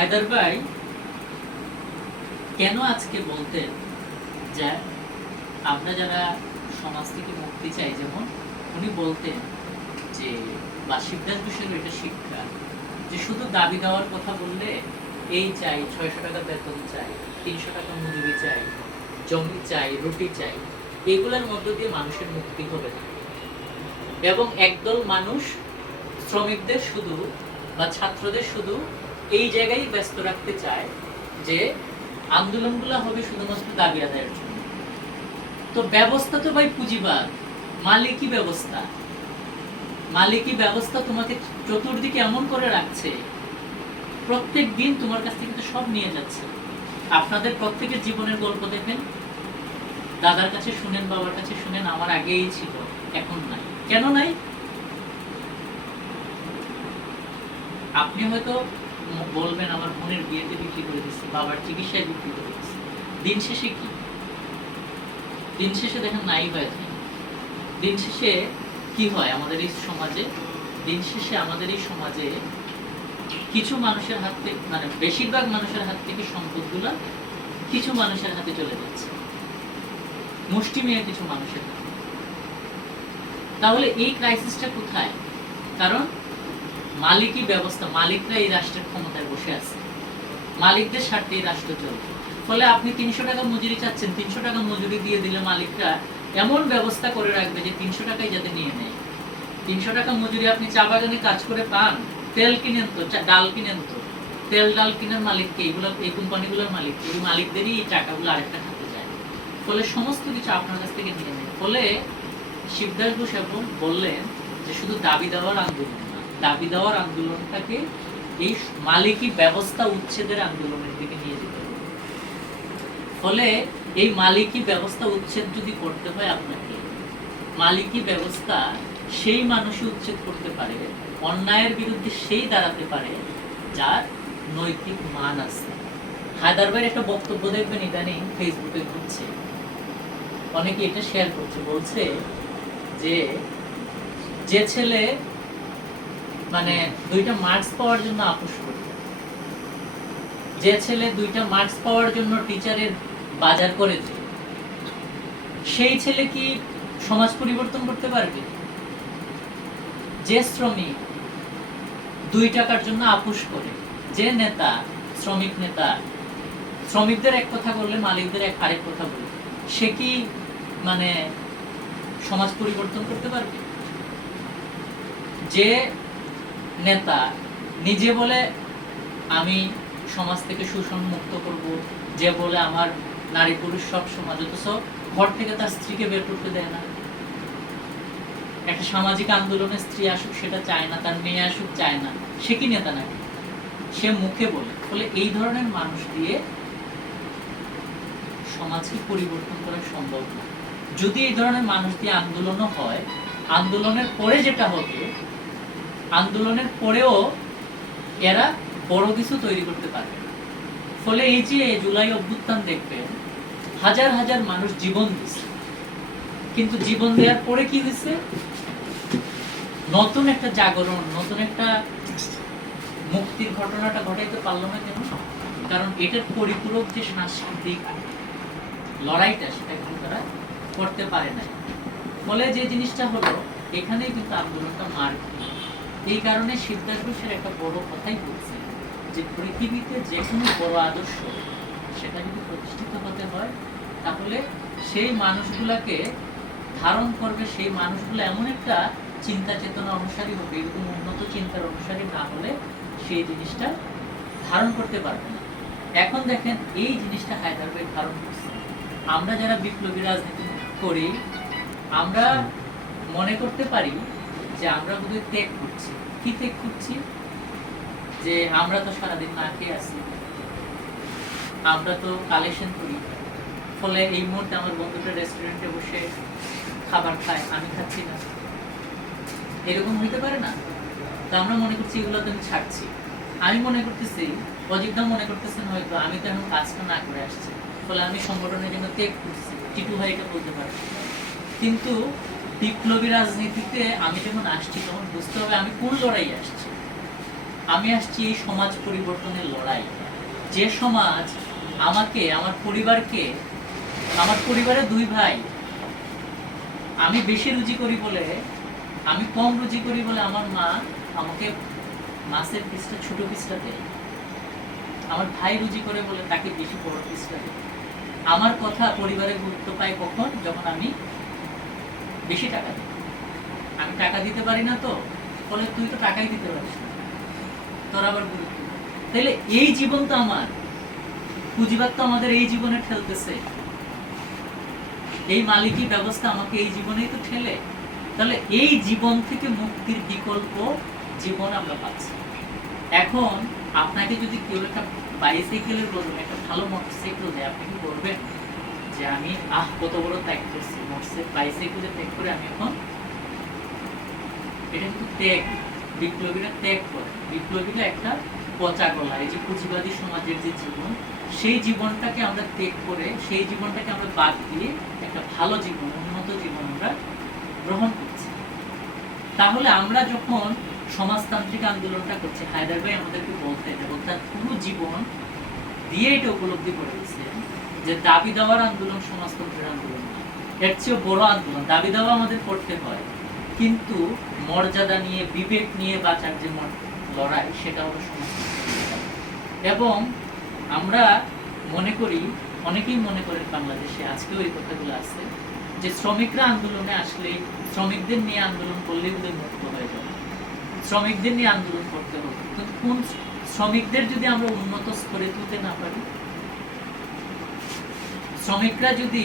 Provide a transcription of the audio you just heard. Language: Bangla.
হায়দার ভাই কেন আজকে বলতেন যে আমরা যারা সমাজ থেকে মুক্তি চাই, যেমন উনি বলতেন যে বা শিবদাস ঘোষের এটা শিক্ষা, যে শুধু দাবি দেওয়ার কথা বললে এই চাই, ছয়শো টাকা বেতন চাই, তিনশো টাকা মজুরি চাই, জমি চাই, রুটি চাই, এগুলোর মধ্য দিয়ে মানুষের মুক্তি হবে না। এবং একদল মানুষ শ্রমিকদের শুধু বা ছাত্রদের শুধু এই জায়গায় ব্যস্ত রাখতে চায় যে আন্দোলনগুলো হবে শুধুমাত্র দাবি আদায়ের জন্য। তো ব্যবস্থা তো ভাই পুঁজিবাদ। মালিকি ব্যবস্থা। মালিকি ব্যবস্থা তোমাকে চতুর্দিকে এমন করে রাখছে, প্রত্যেক দিন তোমার কাছ থেকে সব নিয়ে যাচ্ছে। আপনাদের প্রত্যেকের জীবনের গল্প দেখেন, দাদার কাছে শুনেন, বাবার কাছে শুনেন, আমার আগেই ছিল, এখন নাই। কেন নাই? আপনি হয়তো বলবেন আমার বোনের বিয়েতে বিক্রি করে দিচ্ছি, বাবার চিকিৎসায় বিক্রি করে দিচ্ছি। দিন শেষে কি? দিন শেষে দেখেন নাই হয়ে যায় দিন শেষে কি হয় আমাদের এই সমাজে? দিন শেষে আমাদের এই সমাজে কিছু মানুষের হাত থেকে মানে বেশিরভাগ মানুষের হাত থেকে সম্পদগুলা কিছু মানুষের হাতে চলে যাচ্ছে। মুষ্টিমেয় কিছু মানুষের হাতে। তাহলে এই ক্রাইসিসটা কোথায়? কারণ মালিকি ব্যবস্থা, মালিকরা এই রাষ্ট্রের ক্ষমতায় বসে আছে। মালিকদের স্বার্থে এই রাষ্ট্র চলবে ফলে আপনি তিনশো টাকা মজুরি চাচ্ছেন, তিনশো টাকা মজুরি দিয়ে দিলে মালিকরা এমন ব্যবস্থা করে রাখবে যে তিনশো টাকাই যাতে নিয়ে নেয়। তিনশো টাকা মজুরি আপনি চা বাগানে কাজ করে পান, তেল কিনেন তো ডাল কিনেন তো। তেল, ডাল কিনার মালিককে এইগুলো এই কোম্পানিগুলোর মালিক, এই মালিকদেরই এই টাকাগুলো আরেকটা খাতে যায়। ফলে সমস্ত কিছু আপনার কাছ থেকে নিয়ে নেয়। ফলে শিবদাস ঘোষ এবং বললেন যে শুধু দাবি দেওয়ার আন্দোলন দাবি দেওয়ার আন্দোলনটাকে এই মালিকি ব্যবস্থা উচ্ছেদের আন্দোলনের দিকে নিয়ে যেতে ফলে এই মালিকি ব্যবস্থা উচ্ছেদ যদি করতে হয় আপনাকে, মালিকি ব্যবস্থা সেই মানুষই উচ্ছেদ করতে পারে, অন্যায়ের বিরুদ্ধে সেই দাঁড়াতে পারে যার নৈতিক মান আছে। হায়দার ভাইয়ের একটা বক্তব্য দেখবেন ইদানিং ফেসবুকে ঘুরছে। অনেকে এটা শেয়ার করছে, বলছে যে যে ছেলে মানে দুইটা মার্কস পাওয়ার জন্য আপোষ করবে যে ছেলে দুইটা মার্কস পাওয়ার জন্য টিচারের বাজার করেছে সেই ছেলে কি সমাজ পরিবর্তন করতে পারবে? যে শ্রমিক দুই টাকার জন্য আপোষ করে, যে নেতা শ্রমিক নেতা, শ্রমিকদের এক কথা বললে মালিকদের এক আরেক কথা বলে, সে কি মানে সমাজ পরিবর্তন করতে পারবে? যে নেতা, নিজে বলে আমি সমাজ থেকে শোষণ মুক্ত করব, যে বলে আমার নারী পুরুষ সব সমাজ, অথচ ঘর থেকে তার স্ত্রীকে বের করতে দেয় না। একটা সামাজিক আন্দোলনে স্ত্রী আসুক, সেটা চায় না, তার মেয়ে আসুক, চায় না। সে কি নেতা নাকি? সে মুখে বলে। ফলে এই ধরনের মানুষ দিয়ে সমাজকে পরিবর্তন করা সম্ভব না। যদি এই ধরনের মানুষ দিয়ে আন্দোলনও হয়, আন্দোলনের পরে যেটা হবে আন্দোলনের পরেও এরা বড় কিছু তৈরি করতে পারবে ফলে এই যে জুলাই অভ্যুত্থান দেখবেন, হাজার হাজার মানুষ জীবন দিচ্ছে কিন্তু জীবন দেওয়ার পরে কি হয়েছে? নতুন একটা জাগরণ, নতুন একটা মুক্তির ঘটনাটা ঘটাইতে পারল না কেন? কারণ এটার পরিপূরক যে সাংস্কৃতিক লড়াইটা সেটা কিন্তু তারা করতে পারে না ফলে যে জিনিসটা হলো, এখানেই কিন্তু আন্দোলনটা মার। এই কারণে শিবদাস ঘোষের একটা বড় কথাই বলছে যে পৃথিবীতে যে কোনো বড় আদর্শ সেটা যদি প্রতিষ্ঠিত হতে হয়, তাহলে সেই মানুষগুলাকে ধারণ করবে, সেই মানুষগুলো এমন একটা চিন্তা চেতনা অনুসারী হবে, এরকম উন্নত চিন্তার অনুসারী না হলে সেই জিনিসটা ধারণ করতে পারবে না। এখন দেখেন এই জিনিসটা হায়দার ভাই ধারণ করছে। আমরা যারা বিপ্লবী রাজনীতি করি, আমরা মনে করতে পারি যে আমরা বোধহয় ত্যাগ করছি। কি ত্যাগ করছি? যে আমরা তো সারাদিন না খেয়ে আছি। আমরা তো কালেকশন করি। ফলে এই মুহূর্তে আমার বন্ধুটা রেস্টুরেন্টে বসে খাবার খায়, আমি খাচ্ছি না। এরকম হইতে পারে না? তো আমরা মনে করছি এগুলো তো আমি ছাড়ছি। আমি মনে করতেছি অজিতদা মনে করতেছেন হয়তো, আমি তো এখন কাজটা না করে আসছি। ফলে আমি সংগঠনের জন্য ত্যাগ করছি। টিটু ভাই এটা বলতে পারে। কিন্তু বিপ্লবী রাজনীতিতে আমি যখন আসছি, তখন বুঝতে হবে আমি কোন লড়াই আসছি। আমি আসছি এই সমাজ পরিবর্তনের লড়াই। যে সমাজ আমাকে, আমার পরিবারকে, আমার পরিবারে দুই ভাই, আমি বেশি রুজি করি বলে, আমি কম রুজি করি বলে আমার মা আমাকে মাছের পিসটা, ছোট পিসটা দেয়। আমার ভাই রুজি করে বলে তাকে বেশি বড় পিসটা দেয়। আমার কথা পরিবারে গুরুত্ব পায় কখন? যখন আমি বেশি টাকা দিই আমি টাকা দিতে পারি না তো বলে তুই তো টাকাই দিতে পারিস তোর আবার গুরুত্ব। তাহলে এই জীবন তো আমার। পুঁজিবাদ তো আমাদের এই জীবনে ঠেলতেছে। এই মালিকি ব্যবস্থা আমাকে এই জীবনেই তো ঠেলে। তাহলে এই জীবন থেকে মুক্তির বিকল্প জীবন আমরা পাচ্ছি। এখন আপনাকে যদি কেউ একটা বাইসাইকেলের বদলে একটা ভালো মোটরসাইকেল দেয়, আপনি কি করবেন যে আমি, আহ, কত বড় ত্যাগ করছি মোটরসাইকেল বাইসাইকেলে ত্যাগ করে আমি এখন এটা কিন্তু ত্যাগ, বিপ্লবীরা ত্যাগ করে। বিপ্লবীরা একটা পচা গলা, এই যে পুঁজিবাদী সমাজের যে জীবন, সেই জীবনটাকে আমরা ত্যাগ করে, সেই জীবনটাকে আমরা বাদ দিয়ে একটা ভালো জীবন, উন্নত জীবন আমরা গ্রহণ করছি। তাহলে আমরা যখন সমাজতান্ত্রিক আন্দোলনটা করছি, হায়দার ভাই আমাদেরকে এবং তার পুরো জীবন দিয়ে এটা উপলব্ধি করে গেছে যে দাবি দেওয়ার আন্দোলন সমাজতন্ত্রের আন্দোলন এর চেয়েও বড় আন্দোলন, দাবি দেওয়া আমাদের করতে হয়। কিন্তু মর্যাদা নিয়ে, বিবেক নিয়ে বাঁচার যে লড়াই, সেটা হলো এবং আমরা মনে করি, অনেকেই মনে করেন বাংলাদেশে আজকেও এই কথাগুলো আছে, যে শ্রমিকরা আন্দোলনে আসলে শ্রমিকদের নিয়ে আন্দোলন করলে বোধহয় মুক্ত হয়ে যাবে। শ্রমিকদের নিয়ে আন্দোলন করতে হবে। কিন্তু কোন শ্রমিকদের যদি আমরা উন্নত স্তরে তুলতে না পারি শ্রমিকরা যদি